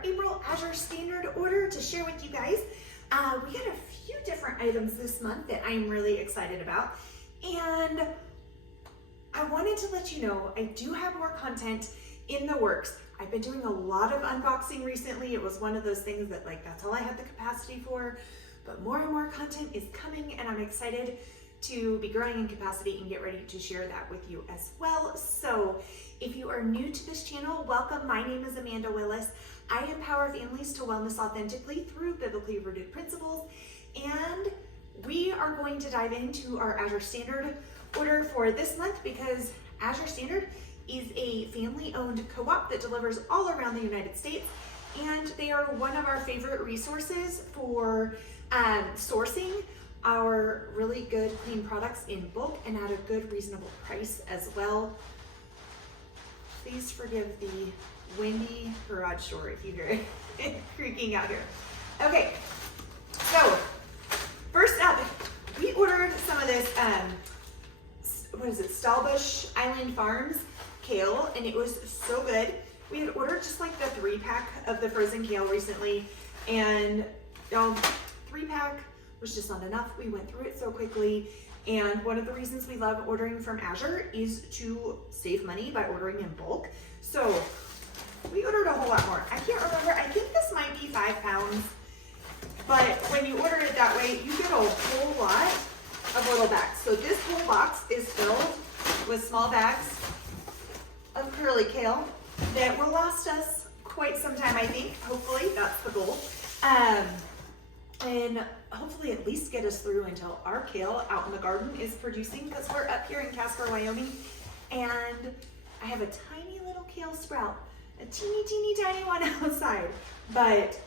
our April Azure Standard order to share with you guys. We got a few different items this month that I'm really excited about, and I wanted to let you know I do have more content in the works. I've been doing a lot of unboxing recently. It was one of those things that that's all I had the capacity for, but more and more content is coming, and I'm excited to be growing in capacity and get ready to share that with you as well. So if you are new to this channel, welcome. My name is Amanda Willis. I empower families to wellness authentically through biblically rooted principles, and we are going to dive into our Azure Standard order for this month because Azure Standard is a family-owned co-op that delivers all around the United States, and they are one of our favorite resources for sourcing our really good clean products in bulk and at a good reasonable price as well. Please forgive the windy garage door if you hear it creaking out here. Okay, so first up, we ordered some of this, Stallbush Island Farms kale, and it was so good. We had ordered just like the 3-pack of the frozen kale recently, and 3-pack was just not enough. We went through it so quickly, and one of the reasons we love ordering from Azure is to save money by ordering in bulk. So we ordered a whole lot more. I can't remember, I think this might be 5 pounds, but when you order it that way, you get a whole lot of little bags. So this whole box is filled with small bags of curly kale that will last us quite some time, I think. Hopefully, that's the goal. And hopefully at least get us through until our kale out in the garden is producing, because we're up here in Casper, Wyoming, and I have a tiny little kale sprout, a teeny tiny one outside, but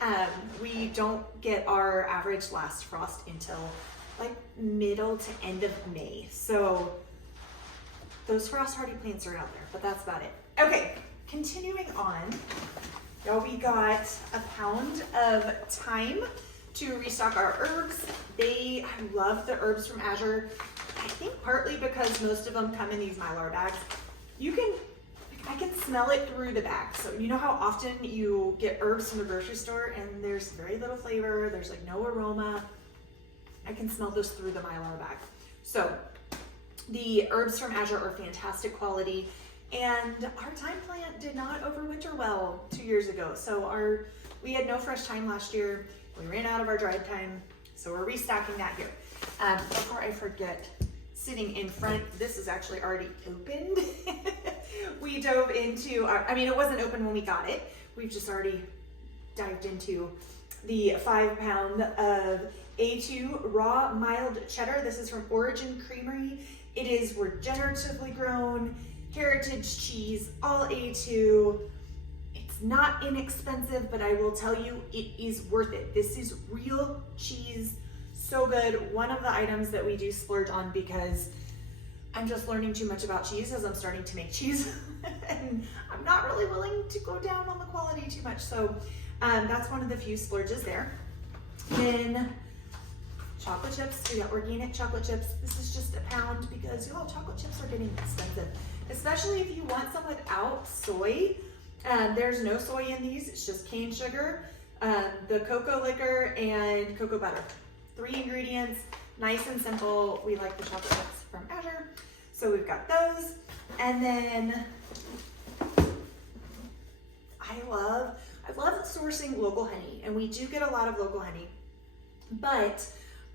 we don't get our average last frost until like middle to end of May. So those frost hardy plants are out there, but that's about it. Okay, continuing on, now we got a pound of thyme to restock our herbs. I love the herbs from Azure. I think partly because most of them come in these Mylar bags. I can smell it through the bag. So you know how often you get herbs from the grocery store and there's very little flavor, there's like no aroma. I can smell this through the Mylar bag. So the herbs from Azure are fantastic quality, and our thyme plant did not overwinter well 2 years ago. So we had no fresh thyme last year. We ran out of our dried thyme, so we're restocking that here. Before I forget, sitting in front, this is actually already opened. We dove into, it wasn't open when we got it. We've just already dived into the 5 pound of A2 raw mild cheddar. This is from Origin Creamery. It is regeneratively grown, heritage cheese, all A2. It's not inexpensive, but I will tell you, it is worth it. This is real cheese, so good. One of the items that we do splurge on because I'm just learning too much about cheese as I'm starting to make cheese, and I'm not really willing to go down on the quality too much. So that's one of the few splurges there. Then chocolate chips, we got organic chocolate chips. This is just a pound because chocolate chips are getting expensive, especially if you want some without soy. There's no soy in these, it's just cane sugar, the cocoa liquor, and cocoa butter. 3 ingredients, nice and simple. We like the chocolate chips from Azure, so we've got those. And then I love sourcing local honey, and we do get a lot of local honey, but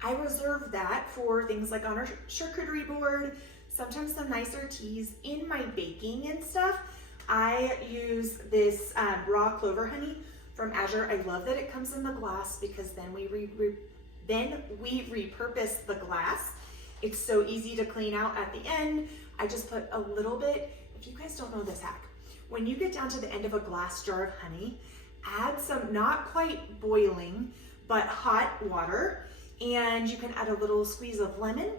I reserve that for things like on our charcuterie board, sometimes some nicer teas. In my baking and stuff, I use this raw clover honey from Azure. I love that it comes in the glass because then we repurpose the glass. It's so easy to clean out at the end. I just put a little bit. If you guys don't know this hack, when you get down to the end of a glass jar of honey, add some, not quite boiling, but hot water, and you can add a little squeeze of lemon.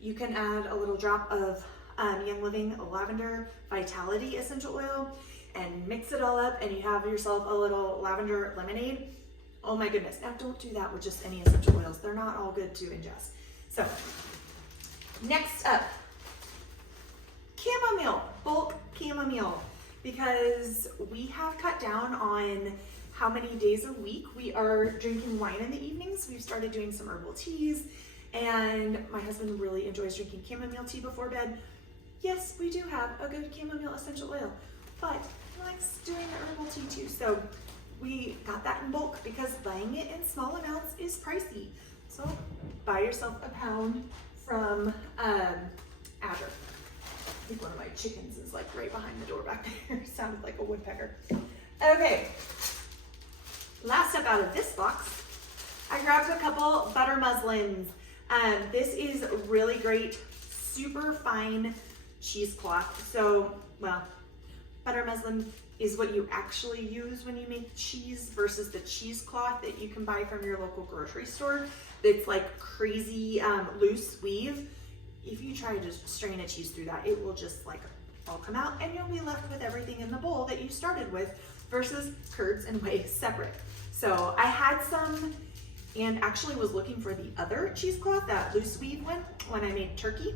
You can add a little drop of Young Living Lavender Vitality Essential Oil and mix it all up, and you have yourself a little lavender lemonade. Oh my goodness. Now don't do that with just any essential oils. They're not all good to ingest. So next up, chamomile, bulk chamomile, because we have cut down on how many days a week we are drinking wine in the evenings. We've started doing some herbal teas, and my husband really enjoys drinking chamomile tea before bed. Yes, we do have a good chamomile essential oil, but he likes doing the herbal tea too. So we got that in bulk because buying it in small amounts is pricey. So buy yourself a pound from Azure. I think one of my chickens is like right behind the door back there. Sounded like a woodpecker. Okay, last step out of this box, I grabbed a couple butter muslins. This is really great, super fine cheesecloth. So, well, butter muslin is what you actually use when you make cheese versus the cheesecloth that you can buy from your local grocery store. It's like crazy loose weave. If you try to just strain a cheese through that, it will just like all come out and you'll be left with everything in the bowl that you started with versus curds and whey separate. So I had some and actually was looking for the other cheesecloth, that loose weave one, when I made turkey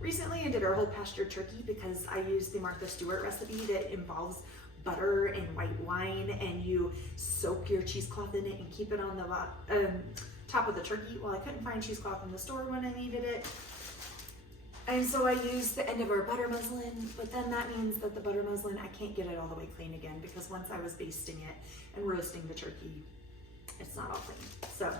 recently. I did our whole pasture turkey because I used the Martha Stewart recipe that involves butter and white wine, and you soak your cheesecloth in it and keep it on the top of the turkey. Well, I couldn't find cheesecloth in the store when I needed it. And so I used the end of our butter muslin, but then that means that the butter muslin, I can't get it all the way clean again because once I was basting it and roasting the turkey, it's not all clean. So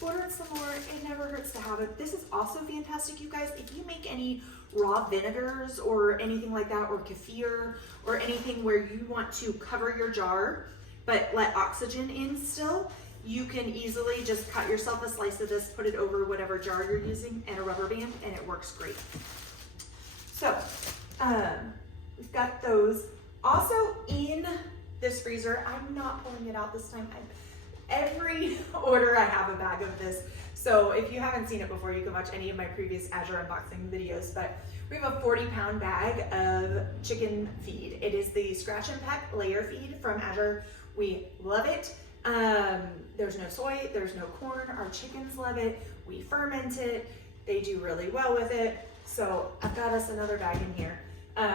ordered some more, it never hurts to have it. This is also fantastic, you guys. If you make any raw vinegars or anything like that, or kefir, or anything where you want to cover your jar, but let oxygen in still, you can easily just cut yourself a slice of this, put it over whatever jar you're using and a rubber band, and it works great. So we've got those. Also in this freezer, I'm not pulling it out this time. Every order I have a bag of this. So if you haven't seen it before, you can watch any of my previous Azure unboxing videos, but we have a 40-pound bag of chicken feed. It is the Scratch and Peck layer feed from Azure. We love it. There's no soy, there's no corn. Our chickens love it. We ferment it. They do really well with it. So I've got us another bag in here. And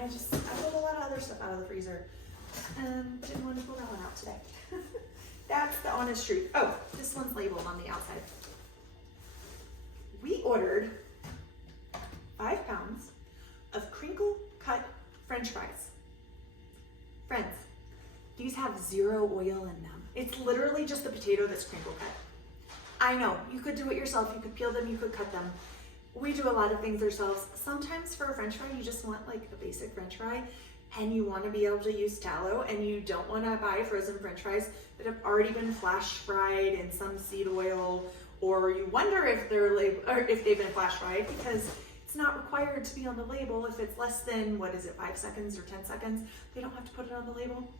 I pulled a lot of other stuff out of the freezer. Didn't want to pull that one out today. That's the honest truth. Oh, this one's labeled on the outside. We ordered 5 pounds of crinkle cut French fries. Friends, these have 0 oil in them. It's literally just the potato that's crinkle cut. I know, you could do it yourself. You could peel them, you could cut them. We do a lot of things ourselves. Sometimes for a French fry, you just want like a basic French fry, and you want to be able to use tallow, and you don't want to buy frozen French fries that have already been flash fried in some seed oil, or you wonder if they've been flash fried because it's not required to be on the label. If it's less than, 5 seconds or 10 seconds, they don't have to put it on the label.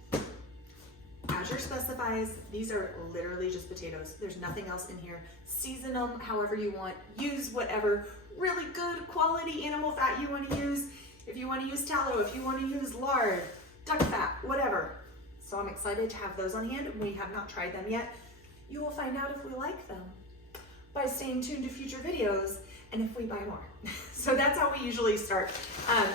Azure specifies these are literally just potatoes. There's nothing else in here. Season them however you want. Use whatever really good quality animal fat you want to use. If you want to use tallow, if you want to use lard, duck fat, whatever. So I'm excited to have those on hand. We have not tried them yet. You will find out if we like them by staying tuned to future videos and if we buy more. So that's how we usually start.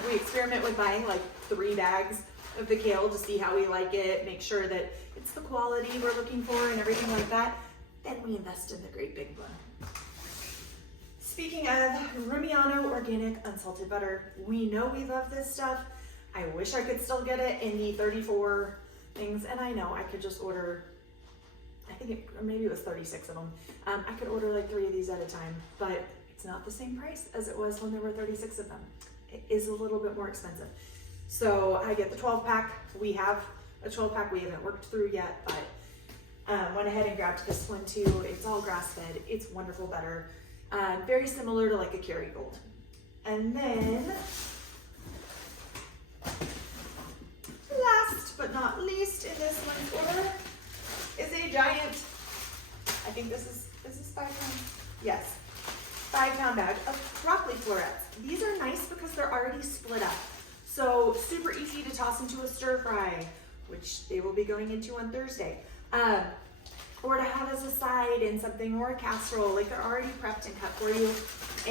We experiment with buying like 3 bags of the kale to see how we like it, make sure that it's the quality we're looking for and everything like that. Then we invest in the great big one. Speaking of Rumiano organic unsalted butter, we know we love this stuff. I wish I could still get it in the 34 things, and I know I could just order, maybe it was 36 of them. I could order like 3 of these at a time, but it's not the same price as it was when there were 36 of them. It is a little bit more expensive. So I get the 12-pack. We have a 12-pack we haven't worked through yet, but went ahead and grabbed this one too. It's all grass-fed. It's wonderful butter. Very similar to like a Kerrygold. And then, last but not least in this one's order is a giant, I think this is 5 pounds? Yes, 5-pound bag of broccoli florets. These are nice because they're already split up. So super easy to toss into a stir fry, which they will be going into on Thursday. Or to have as a side in something, or a casserole, like they're already prepped and cut for you.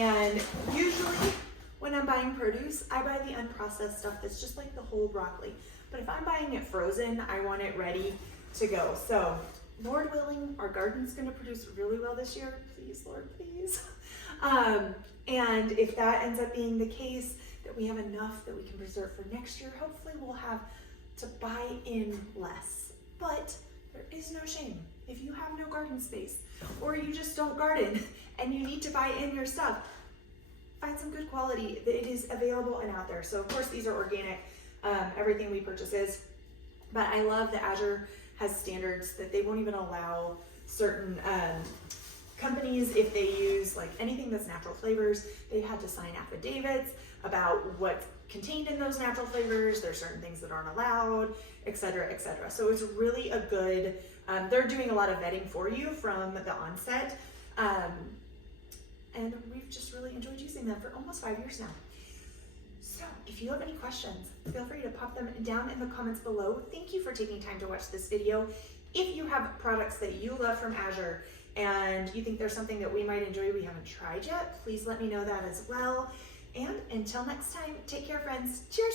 And usually when I'm buying produce, I buy the unprocessed stuff that's just like the whole broccoli. but if I'm buying it frozen, I want it ready to go. So Lord willing, our garden's gonna produce really well this year. Please, Lord, please. And if that ends up being the case, that we have enough that we can preserve for next year, hopefully we'll have to buy in less. But there is no shame. If you have no garden space, or you just don't garden and you need to buy in your stuff, find some good quality. It is available and out there. So of course these are organic, everything we purchase is, but I love that Azure has standards that they won't even allow certain companies, if they use like anything that's natural flavors, they had to sign affidavits about what's contained in those natural flavors. There's certain things that aren't allowed, et cetera, et cetera. So it's really a good, they're doing a lot of vetting for you from the onset. And we've just really enjoyed using them for almost 5 years now. So if you have any questions, feel free to pop them down in the comments below. Thank you for taking time to watch this video. If you have products that you love from Azure and you think there's something that we might enjoy we haven't tried yet, please let me know that as well. And until next time, take care, friends. Cheers.